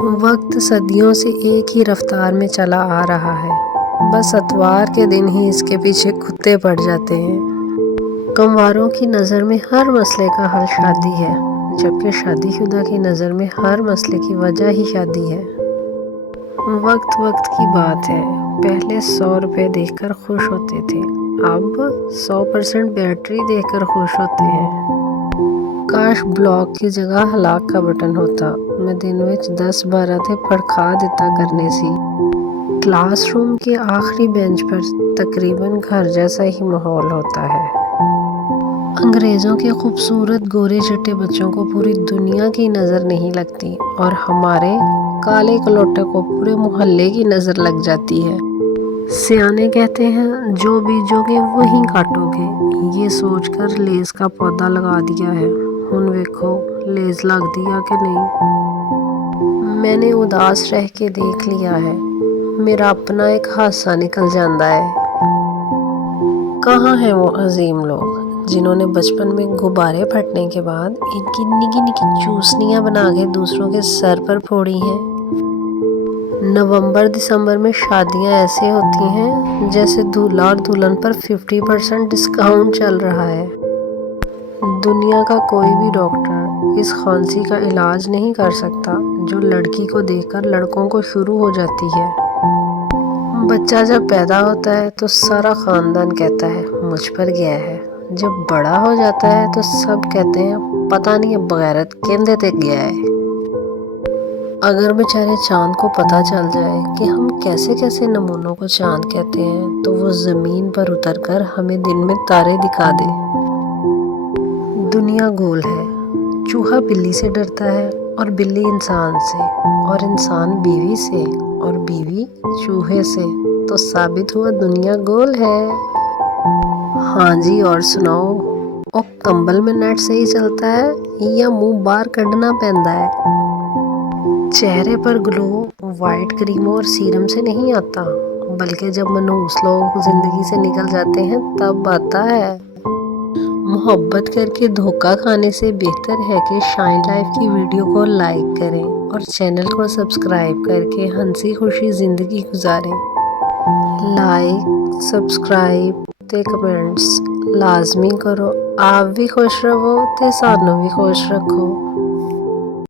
وقت صدیوں سے ایک ہی رفتار میں چلا آ رہا ہے، بس اتوار کے دن ہی اس کے پیچھے کتے پڑ جاتے ہیں۔ کمواروں کی نظر میں ہر مسئلے کا حل شادی ہے، جبکہ شادی شدہ کی نظر میں ہر مسئلے کی وجہ ہی شادی ہے۔ وقت کی بات ہے، پہلے 100 روپے دیکھ کر خوش ہوتے تھے، اب 100% بیٹری دیکھ کر خوش ہوتے ہیں۔ کاش بلاک کی جگہ ہلاک کا بٹن ہوتا، میں دن وچ 10-12 تے پڑکھا دیتا کرنے سی۔ کلاس روم کے آخری بینچ پر تقریباً گھر جیسا ہی ماحول ہوتا ہے۔ انگریزوں کے خوبصورت گورے چٹے بچوں کو پوری دنیا کی نظر نہیں لگتی اور ہمارے کالے کلوٹے کو پورے محلے کی نظر لگ جاتی ہے۔ سیانے کہتے ہیں جو بیجو گے وہیں کاٹو گے، یہ سوچ کر لیز کا پودا لگا دیا ہے، ہن ویکھو لیز لگ دیا کہ نہیں۔ میں نے اداس رہ کے دیکھ لیا ہے، میرا اپنا ایک حادثہ نکل جاندہ ہے۔ کہاں ہیں وہ عظیم لوگ جنہوں نے بچپن میں غبارے پھٹنے کے بعد ان کی نکی نکی چوسنیاں بنا کے دوسروں کے سر پر پھوڑی ہیں؟ نومبر دسمبر میں شادیاں ایسے ہوتی ہیں جیسے دولہا اور دلہن پر 50% ڈسکاؤنٹ چل رہا ہے۔ دنیا کا کوئی بھی ڈاکٹر اس کھانسی کا علاج نہیں کر سکتا جو لڑکی کو دیکھ کر لڑکوں کو شروع ہو جاتی ہے۔ بچہ جب پیدا ہوتا ہے تو سارا خاندان کہتا ہے مجھ پر گیا ہے، جب بڑا ہو جاتا ہے تو سب کہتے ہیں پتہ نہیں اب بغیرت کیندے تے گیا ہے۔ اگر بیچارے چاند کو پتہ چل جائے کہ ہم کیسے کیسے نمونوں کو چاند کہتے ہیں تو وہ زمین پر اتر کر ہمیں دن میں تارے دکھا دے۔ دنیا گول ہے، چوہا بلی سے ڈرتا ہے اور بلی انسان سے، اور انسان بیوی سے، اور بیوی چوہے سے، تو ثابت ہوا دنیا گول ہے۔ ہاں جی، اور سناؤ، او کمبل میں نیٹ صحیح چلتا ہے یا منہ باہر کڈنا پیندا ہے؟ چہرے پر گلو وائٹ کریموں اور سیرم سے نہیں آتا، بلکہ جب منحوس لوگ زندگی سے نکل جاتے ہیں تب آتا ہے۔ محبت کر کے دھوکہ کھانے سے بہتر ہے کہ شائن لائف کی ویڈیو کو لائک کریں اور چینل کو سبسکرائب کر کے ہنسی خوشی زندگی گزاریں۔ لائک، سبسکرائب تے کمنٹس لازمی کرو۔ آپ بھی خوش رہو تے سانوں بھی خوش رکھو۔